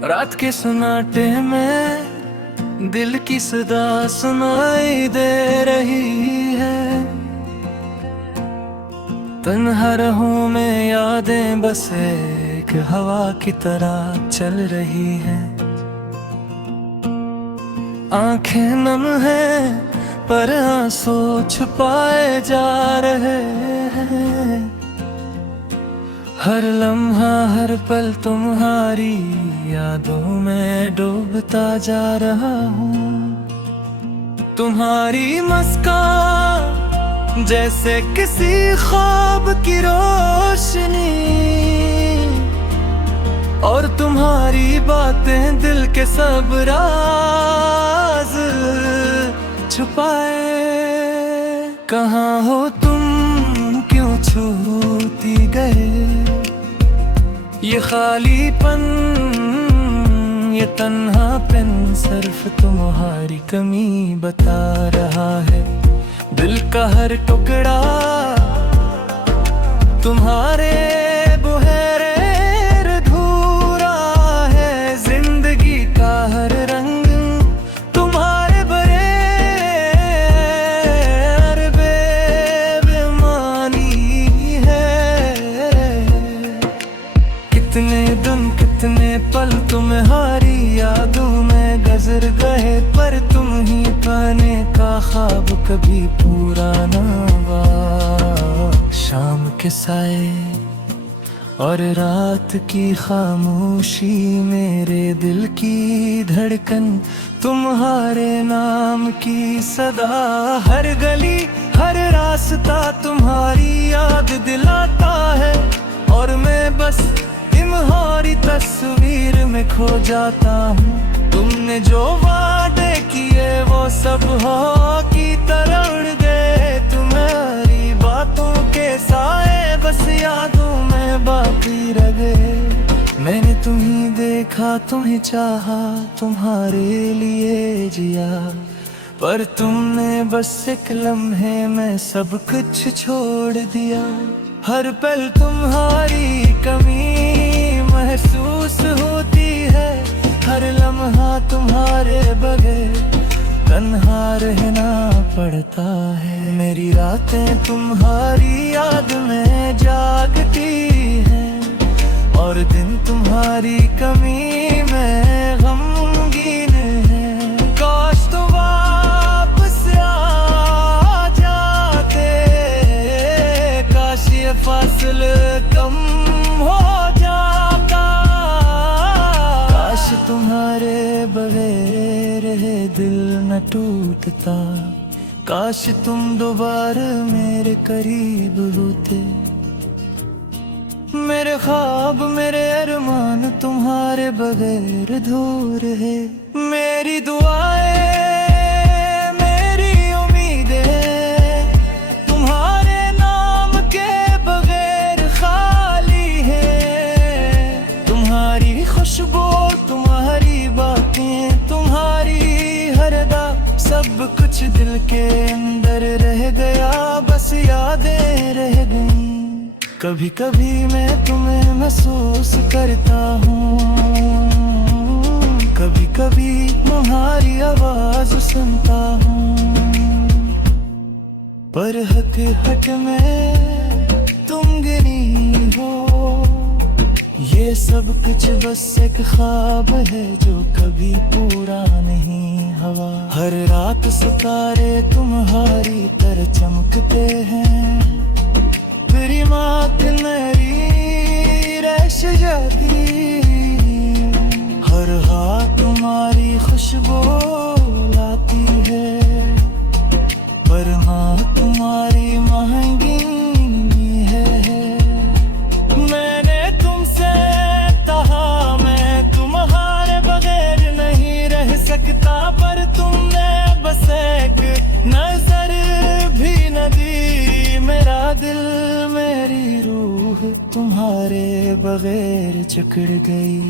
रात के सन्नाटे में दिल की सदा सुनाई दे रही है। तन्हा रहूं में यादें बस एक हवा की तरह चल रही हैं। आंखें नम हैं पर आंसू छुपाए जा रहे हैं। हर लम्हा हर पल तुम्हारी यादों में डूबता जा रहा हूँ। तुम्हारी मुस्कान जैसे किसी ख्वाब की रोशनी, और तुम्हारी बातें दिल के सब राज छुपाए। कहाँ हो तुम, क्यों छूती गए ये खालीपन, ये तन्हापन सिर्फ तुम्हारी कमी बता रहा है। दिल का हर टुकड़ा तुम्हारे बुहरे अधूरा है। जिंदगी का हर रंग तुम्हारे बरे बेईमानी है। कितने दिन कितने पल तुम्हारी यादों में गुजर गए, पर तुम ही पाने का ख्वाब कभी पूरा ना हुआ। शाम के साए और रात की खामोशी, मेरे दिल की धड़कन तुम्हारे नाम की सदा। हर गली हर रास्ता तुम्हारी याद दिलाता है, और मैं बस तुम्हारी तस्वीर में खो जाता हूँ। तुमने जो वादे किए वो सब हो की तरह उड़ गए। तुम्हारी बातों के साए बस यादों में बाकी रह गए। मैंने तुम्हें देखा, तुम्हें चाहा, तुम्हारे लिए जिया, पर तुमने बस एक लम्हे में सब कुछ छोड़ दिया। हर पल तुम्हारी कमी महसूस होती है, हर लम्हा तुम्हारे बगैर तन्हा रहना पड़ता है। मेरी रातें तुम्हारी याद में जागती हैं, और दिन तुम्हारी कमी में गमगीन है। काश तुम वापस आ जाते, काश ये फासले कम हो जाता। काश तुम्हारे बगैर है दिल न टूटता। काश तुम दोबारा मेरे करीब होते। मेरे ख्वाब मेरे अरमान तुम्हारे बगैर अधूर है। मेरी दुआएं मेरी उम्मीदें तुम्हारे नाम के बगैर खाली है। तुम्हारी खुशबू तुम्हारी बातें तुम्हारी हर अदा, सब कुछ दिल के अंदर रह गया, बस यादें रह गईं। कभी कभी मैं तुम्हें महसूस करता हूँ, कभी कभी तुम्हारी आवाज सुनता हूँ, पर हकीकत में तुम गिरी हो। ये सब कुछ बस एक ख्वाब है जो कभी पूरा नहीं हुआ। हर रात सितारे तुम्हारी तरह चमकते हैं, मेरी मात नरी रश जाती। हर हाथ तुम्हारी खुशबू लाती है, पर हाँ तुम्हारी महंगी है। मैंने तुमसे कहा मैं तुम्हारे बगैर नहीं रह सकता, पर तुमने बस एक नजर भी न दी। मेरा दिल मेरी रूह तुम्हारे बगैर जकड़ गई।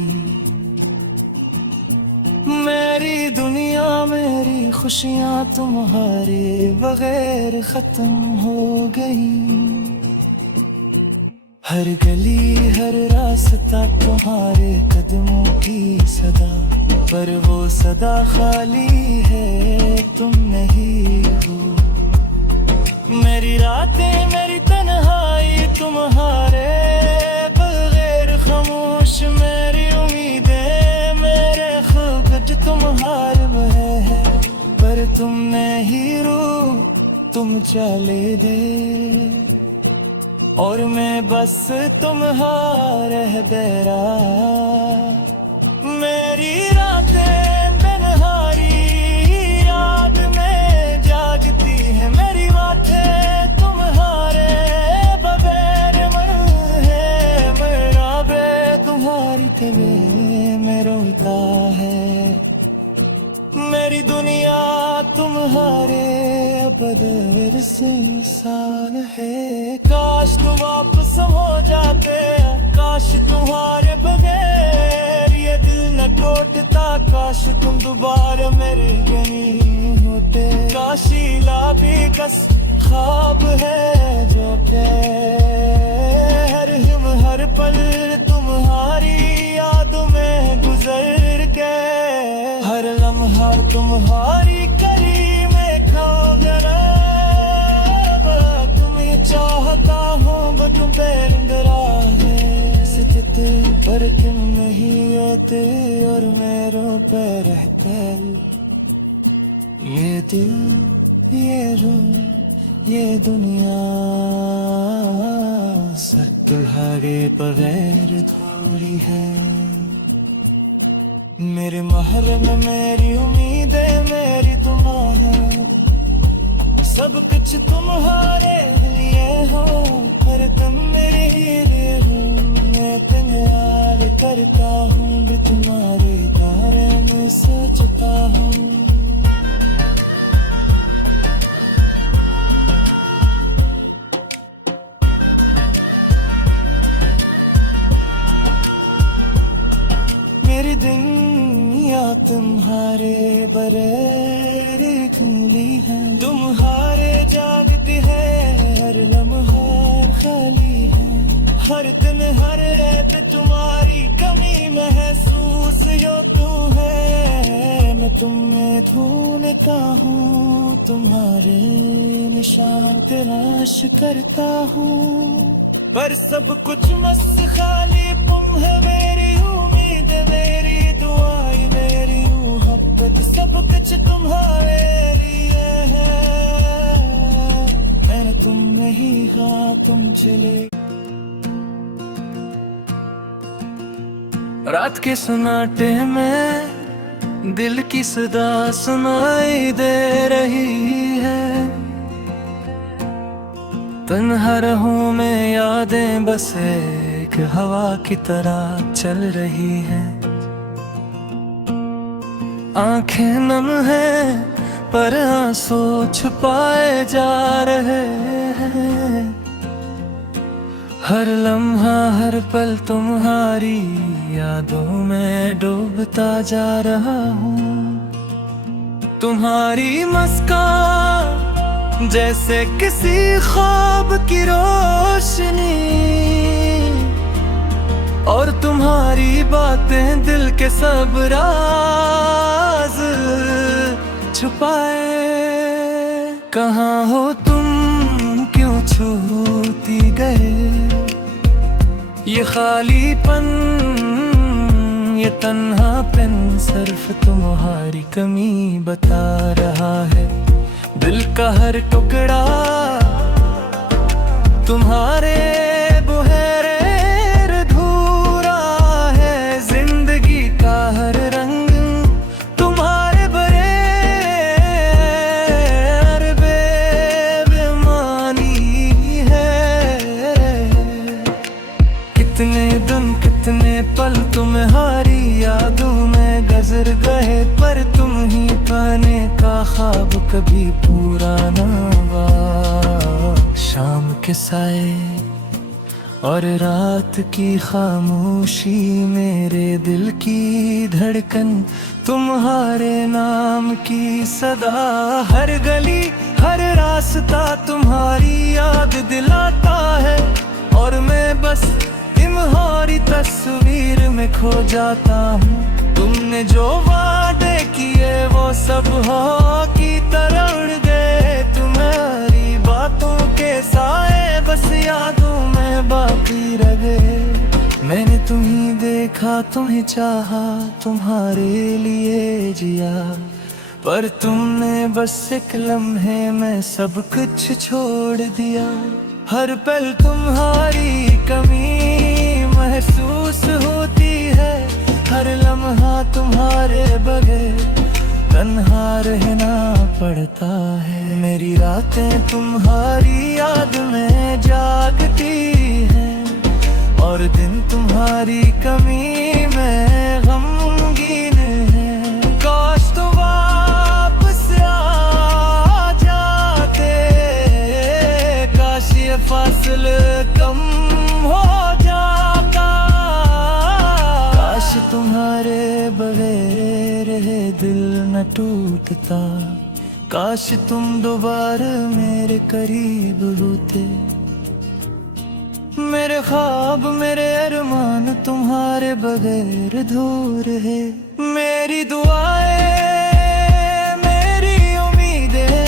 मेरी दुनिया मेरी खुशियाँ तुम्हारे बगैर खत्म हो गई। हर गली हर रास्ता तुम्हारे कदमों की सदा, पर वो सदा खाली है, तुम नहीं हो। मेरी रातें मेरी तन्हाई तुम्हारे बगैर खामोश, मेरी उम्मीदें मेरे ख्वाब तुम्हारे बहे है, पर तुम नहीं रो, तुम चले दे, और मैं बस तुम्हारे बेरा। मेरी रातें तन्हारी याद में जागती है, मेरी बातें तुम्हारे बगैर मर है, मेरा बे तुम्हारी तेरे में रोता है। मेरी दुनिया तुम्हारे बदर से इंसान है, काश तुम वापस हो जाते, काश तुम्हारे बगैर ये दिल न टूटता, काश तुम दोबारा मेरे गनी होते। काशीला भी कस ख्वाब है जो के हर हिम हर पल तुम्हारी यादों में गुजर के, हर लम्हा तुम्हारी करी में खो गया। तुम्हें चाहता हूँ वो तुम पे इंदरा है स्थित, पर तुम नहीं आते और मेरों पे रहते। ये दिल ये रूह ये दुनिया सब तुम्हारे बगैर थोड़ी है। मेरे महल में मेरी उम्मीदें मेरी तुम्हारे, सब कुछ तुम्हारे लिए हो, पर तुम मेरे लिए हो। मैं प्यार करता हूँ भी तुम्हारे बारे में सोचता हूँ। मेरी दुनिया तुम्हारे बगैर खुली है, तुम्हारे जागती है, हर लम्हा खाली है, हर दिन हर रात तुम्हारी कमी महसूस यो तू है। मैं तुम्हें ढूंढता हूँ, तुम्हारे निशान तलाश करता हूँ, पर सब कुछ मस्त खाली तुम है। मेरी उम्मीद मेरी दुआएं मेरी मोहब्बत सब कुछ तुम्हारे लिए है। मैंने तुम नहीं हाँ तुम चले। रात के सन्नाटे में दिल की सदा सुनाई दे रही है, तन्हा रहूं मैं यादें बस एक हवा की तरह चल रही है। आंखें नम हैं पर आंसू छुपाए जा रहे हैं, हर लम्हा हर पल तुम्हारी यादों में डूबता जा रहा हूँ। तुम्हारी मुस्कान जैसे किसी ख्वाब की रोशनी, और तुम्हारी बातें दिल के सब राज छुपाए। कहाँ हो तुम क्यों छूती गए, ये खालीपन ये तन्हापन सिर्फ तुम्हारी कमी बता रहा है। दिल का हर टुकड़ा तुम्हारे बुहरे अधूरा है, जिंदगी का हर रंग तुम्हारे बरे बेईमानी है। कितने दिन कितने पल तुम्हारी यादों में गुजर गए, पर तुम ही पाने का ख्वाब कभी पूरा ना हुआ। शाम के साए और रात की खामोशी, मेरे दिल की धड़कन तुम्हारे नाम की सदा। हर गली हर रास्ता तुम्हारी याद दिलाता है, और मैं बस तुम्हारी तस्वीर में खो जाता हूँ। तुमने जो वादे किए वो सब हवा की तरह उड़ गए। तुम्हारी बातों के साए बस यादों में बाकी रह गए। मैंने तुम्हें देखा, तुम्हें चाहा, तुम्हारे लिए जिया, पर तुमने बस एक लम्हे में सब कुछ छोड़ दिया। हर पल तुम्हारी कमी महसूस होती है, हर लम्हा तुम्हारे बगैर तन्हा रहना पड़ता है। मेरी रातें तुम्हारी याद में जागती हैं और दिन तुम्हारी कमी में गमगीन है। काश तुम वापस आ जाते, काश ये फासले कम हो जाता, काश तुम्हारे बगैर दिल न टूटता, काश तुम दोबारा मेरे करीब होते। मेरे ख्वाब मेरे अरमान तुम्हारे बगैर दूर है। मेरी दुआएं मेरी उम्मीदें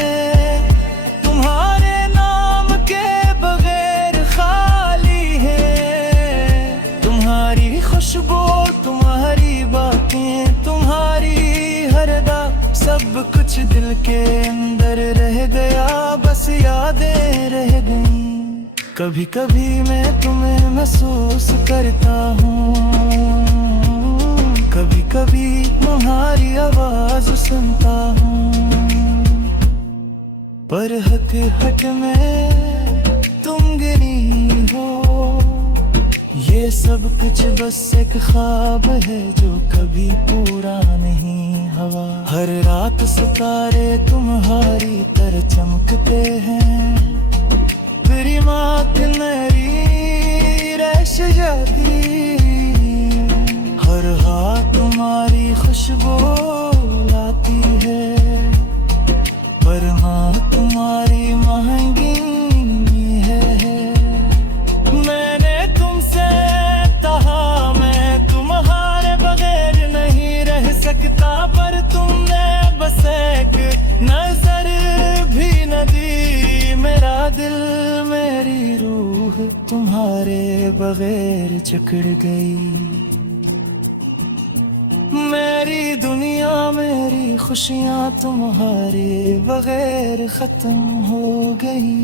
तुम्हारे नाम के बगैर खाली है। तुम्हारी खुशबू, तुम्हारी बातें, तुम्हारी हर अदा, सब कुछ दिल के अंदर रह गया, बस यादें रह गईं। कभी कभी मैं तुम्हें महसूस करता हूँ, कभी कभी तुम्हारी आवाज सुनता हूँ, पर हकीकत में तुम गिरी हो। ये सब कुछ बस एक ख्वाब है जो कभी पूरा नहीं हुआ। हर रात सितारे तुम्हारी तरह चमकते हैं, तेरी मात नरी रश जाती, हर हाथ तुम्हारी खुशबू लाती है, पर हाँ तुम्हारी महंगी है। मैंने तुमसे कहा मैं तुम्हारे बगैर नहीं रह सकता, पर तुमने बस एक नजर भी न दी। मेरा दिल मेरी रूह तुम्हारे बगैर जकड़ गई। मेरी दुनिया मेरी खुशियाँ तुम्हारे बगैर खत्म हो गई।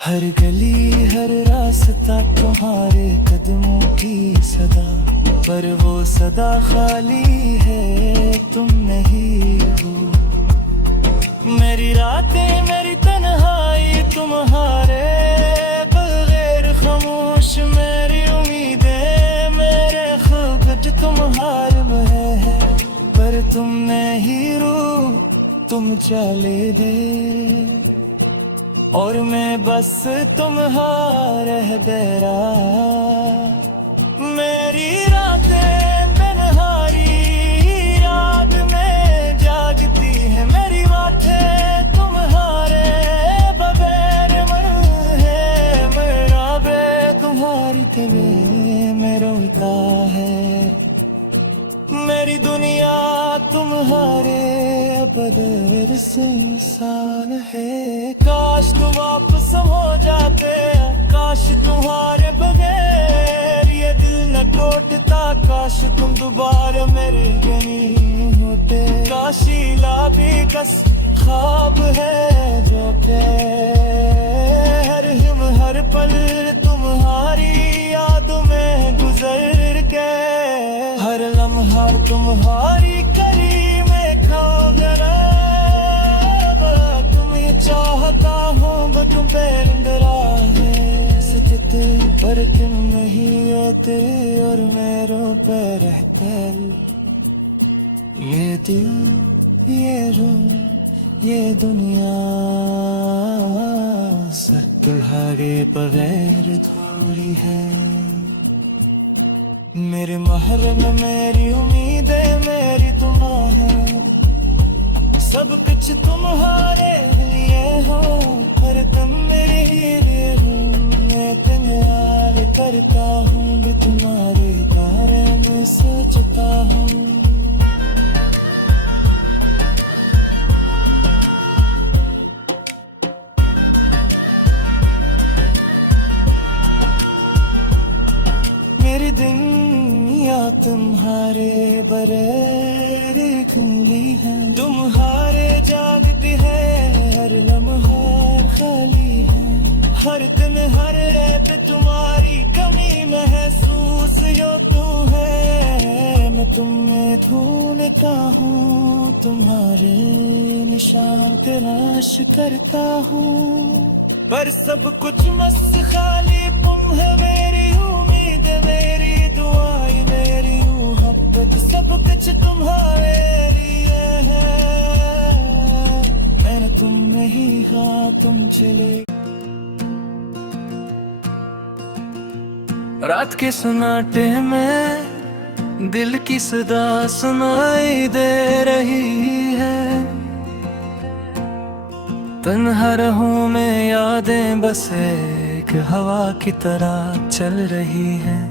हर गली हर रास्ता तुम्हारे कदमों की सदा, पर वो सदा खाली है, तुम नहीं हो। मेरी रातें मेरी तन्हाई तुम्हारे बगैर खामोश, मेरी उम्मीदें मेरे ख्वाब जो तुम्हारे है, पर तुम नहीं रो, तुम चले दे, और मैं बस तुम्हारा रह गया। मेरी रातें तन्हारी याद में जागती है, मेरी बातें तुम्हारे बगैर मर है, मेरा बे तुम्हारी तेरे में रोता है। मेरी दुनिया तुम्हारे बगैर सुनसान है। काश तुम वापस हो जाते, काश तुम्हारे बगैर ये दिल न टूटता, काश तुम दोबारा मेरे गनी होते। काशीला भी कस ख्वाब है जो के हर हिम हर पल तुम्हारी यादों में गुजर के, हर लम्हा तुम्हारी करी में खो गया। तुम्हें चाहता हूँ वो तुम पे रंगरा है सचित, पर तुम नहीं आते और मेरों पे रहते। ये दिल ये रूह ये दुनिया सब तुम्हारे बगैर थोड़ी है। मेरे महरम मेरी उम्मीदें मेरी तुम्हारे, सब कुछ तुम्हारे लिए हो, पर तुम मेरे लिए हो। याद करता हूँ भी तुम्हारे बारे में सोचता हूँ। मेरी दुनिया तुम्हारे बरेरी धुंधली है, तुम्हारे जागती है हर लम्हा खाली है। हर दिन हर रात तुम्हारी कमी महसूस यो तू है। मैं तुम्हें ढूंढता हूँ, तुम्हारे निशान तलाश करता हूँ, पर सब कुछ मस्त खाली तुम है। मेरी उम्मीद मेरी दुआएं मेरी मोहब्बत सब कुछ तुम्हारे है। मैंने तुम नहीं हाँ तुम चले। रात के सन्नाटे में दिल की सदा सुनाई दे रही है। तन्हा रहूं मैं यादें बस एक हवा की तरह चल रही हैं।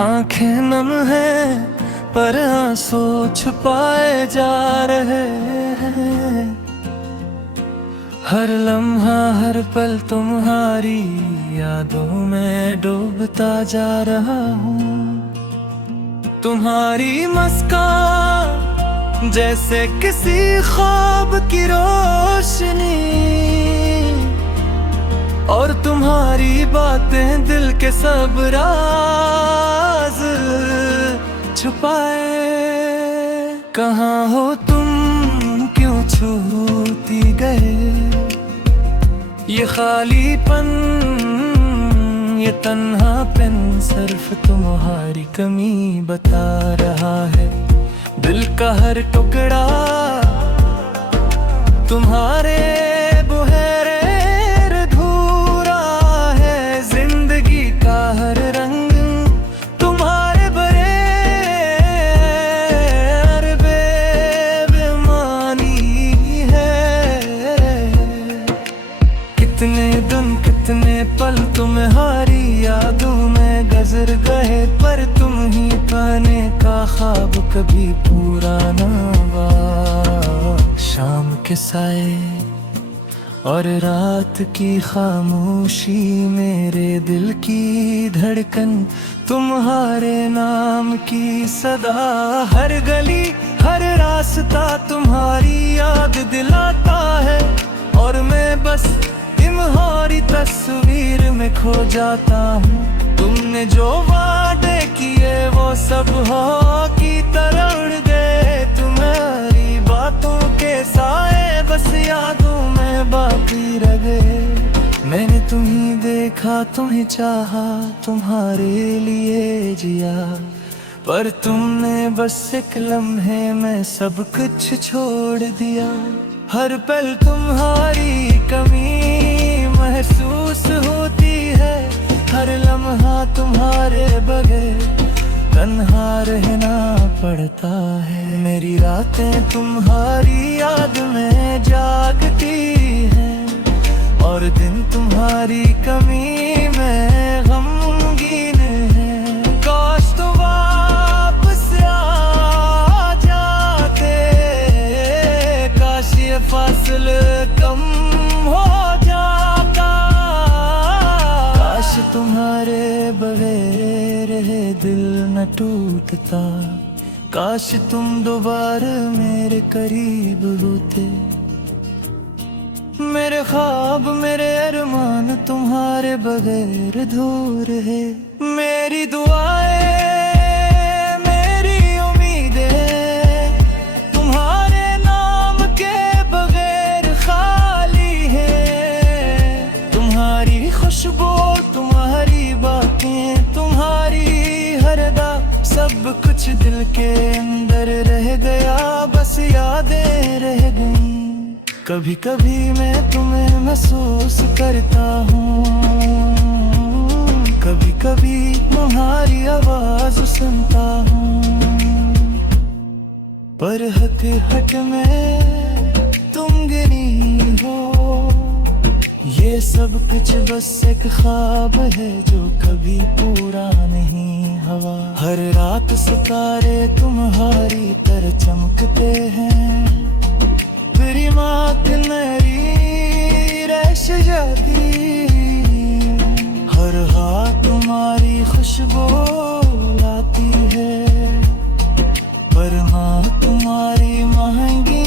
आंखें नम हैं पर आंसू छुपाए जा रहे हैं। हर लम्हा हर पल तुम्हारी यादों में डूबता जा रहा हूँ। तुम्हारी मुस्कान जैसे किसी ख्वाब की रोशनी, और तुम्हारी बातें दिल के सब राज छुपाए। कहाँ हो तुम क्यों छूती गए, ये खालीपन ये तन्हापन सिर्फ तुम्हारी कमी बता रहा है। दिल का हर टुकड़ा तुम्हारे बुहरे अधूरा है। जिंदगी का हर रंग तुम्हारे बरे बेईमानी है। कितने दिन कितने पल तुम्हारी यादों में गुजर गए, पर तुम ही पाने का ख्वाब कभी पूरा ना हुआ। शाम के साए और रात की खामोशी मेरे दिल की धड़कन तुम्हारे नाम की सदा। हर गली हर रास्ता तुम्हारी याद दिलाता है, और मैं बस तुम्हारी तस्वीर में खो जाता हूँ। तुमने जो वादे किए वो सब हो की तरह उड़ गए। तुम्हारी बातों के साए बस यादों में बाकी रह गए। मैंने तुम्हें देखा तुम्हें चाहा तुम्हारे लिए जिया, पर तुमने बस एक लम्हे में सब कुछ छोड़ दिया। हर पल तुम्हारी कमी महसूस होती है, हर लम्हा तुम्हारे बगैर तन्हा रहना पड़ता है। मेरी रातें तुम्हारी याद में जागती हैं, और दिन तुम्हारी कमी में गमगीन है। काश तो वापस आ जाते, काश ये फासले कम हो जाता। काश तुम्हारे बगैर दिल न टूटता, काश तुम दोबारा मेरे करीब होते। मेरे ख्वाब मेरे अरमान तुम्हारे बगैर दूर है। मेरी दुआएं मेरी उम्मीदें तुम्हारे नाम के बगैर खाली है। तुम्हारी खुशबू तुम्हारी बातें तुम्हारी हर अदा सब कुछ दिल के अंदर रह गया, बस यादें रह गईं। कभी कभी मैं तुम्हें महसूस करता हूँ, कभी कभी तुम्हारी आवाज सुनता हूँ, पर हकीकत में तुम गिरी हो। ये ये सब कुछ बस एक ख्वाब है जो कभी पूरा नहीं हुआ। हर रात सितारे तुम्हारी तरह चमकते हैं, तेरी मात नरी रैश जाती, हर हाथ तुम्हारी खुशबू लाती है, पर हाँ तुम्हारी महंगी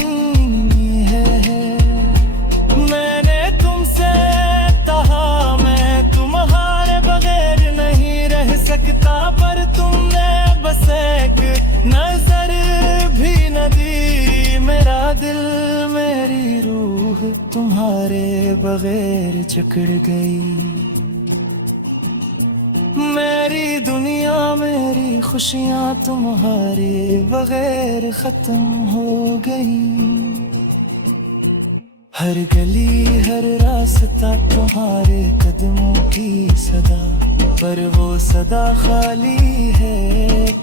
पर तुमने बस एक नजर भी न दी। मेरा दिल मेरी रूह तुम्हारे बगैर जकड़ गई, मेरी दुनिया मेरी खुशियाँ तुम्हारे बगैर खत्म हो गई। हर गली हर रास्ता तुम्हारे कदमों की सदा, पर वो सदा खाली है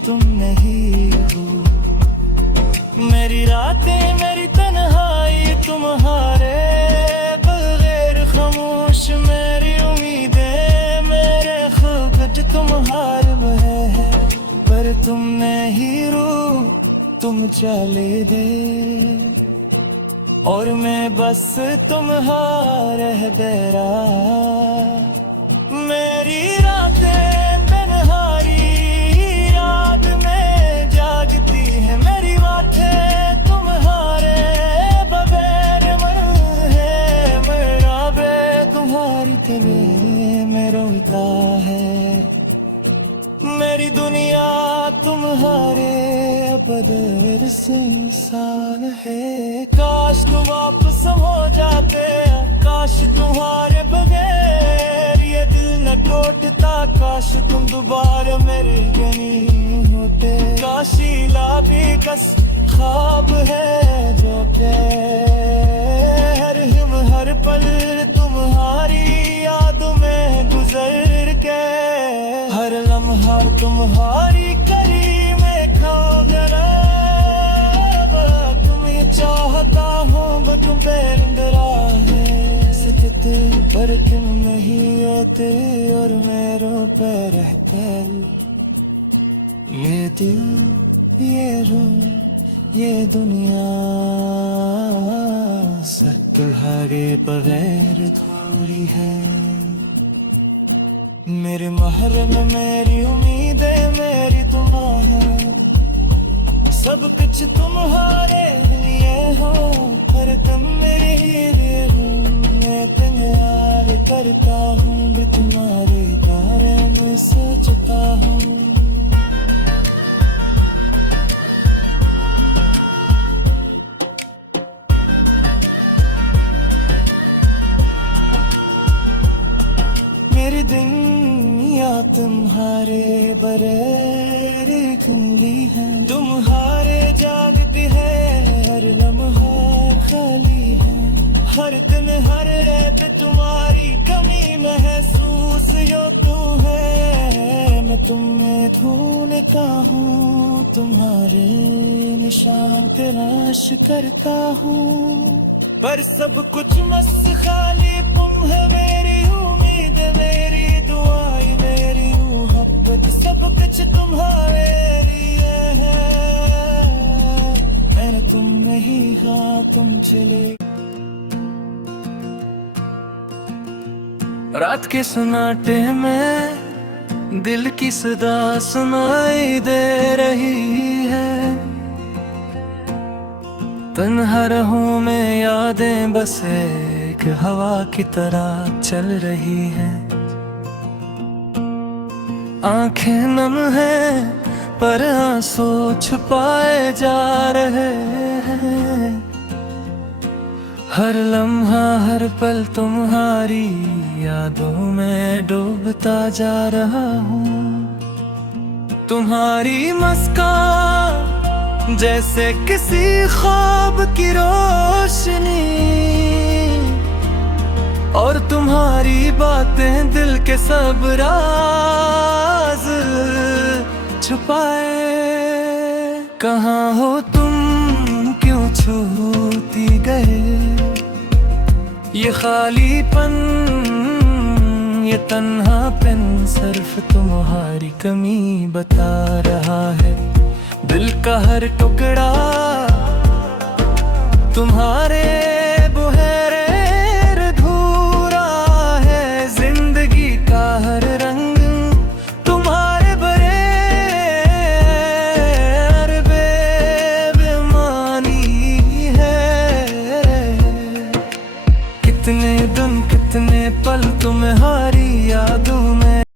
तुम नहीं हो। मेरी रातें मेरी तन्हाई तुम्हारे बगैर खामोश, मेरी उम्मीदें मेरे ख्वाब तुम्हारे बहे है, पर तुम नहीं रो तुम चले दे, और मैं बस तुम्हारे बेरा। मेरी रातें बेनहारी याद में जागती है, मेरी बातें तुम्हारे बगैर मन है, मेरा बे तुम्हारी तेरे में रोता है, मेरी दुनिया तुम्हारे बगैर सुनसान है। काश तुम वापस हो जाते, काश तुम्हारे बगैर ये दिल न टूटता, काश तुम दोबारा मेरे नहीं होते। काशीला भी कस ख्वाब है जो हर हिम हर पल तुम्हारी याद में गुजर के, हर लम्हा तुम्हारी करी में खो गया। तुम्हें चाहता हूँ वो तुम बेरंगरा है सतत, पर तुम नहीं आते और मेरे पे रहता। ये दिल ये रूह ये दुनिया सब तुम्हारे बगैर थोड़ी है। मेरे महरम मेरी उम्मीदें मेरी तुम्हारे, सब कुछ तुम्हारे लिए हो, हर दम मेरे लिए हो। मैं प्यार करता हूँ भी तुम्हारे बारे में सोचता हूँ। मेरी दुनिया तुम्हारे बगैर खुली है, तुम्हारे जागती है, हर लम्हा खाली है, हर दिन हर रात तुम्हारी कमी महसूस जो तू है। मैं तुम्हें ढूंढता हूँ, तुम्हारे निशान तलाश करता हूँ, पर सब कुछ मस्त खाली तुम है। मेरी उम्मीद मेरी दुआएं मेरी मोहब्बत सब कुछ तुम्हारे लिए है। मैंने तुम नहीं हाँ तुम चले। रात के सन्नाटे में दिल की सदा सुनाई दे रही है, तन्हा रहूं मैं यादें बस एक हवा की तरह चल रही है। आंखें नम हैं पर आंसू छुपाए जा रहे हैं, हर लम्हा हर पल तुम्हारी यादों में डूबता जा रहा हूँ। तुम्हारी मुस्कान जैसे किसी ख्वाब की रोशनी, और तुम्हारी बातें दिल के सब राज छुपाए। कहाँ हो तुम क्यों छूती गए, ये खालीपन ये तन्हापन सिर्फ तुम्हारी कमी बता रहा है। दिल का हर टुकड़ा तुम्हारे बुहरे अधूरा है। जिंदगी का हर रंग तुम्हारे बरे बेईमानी है। कितने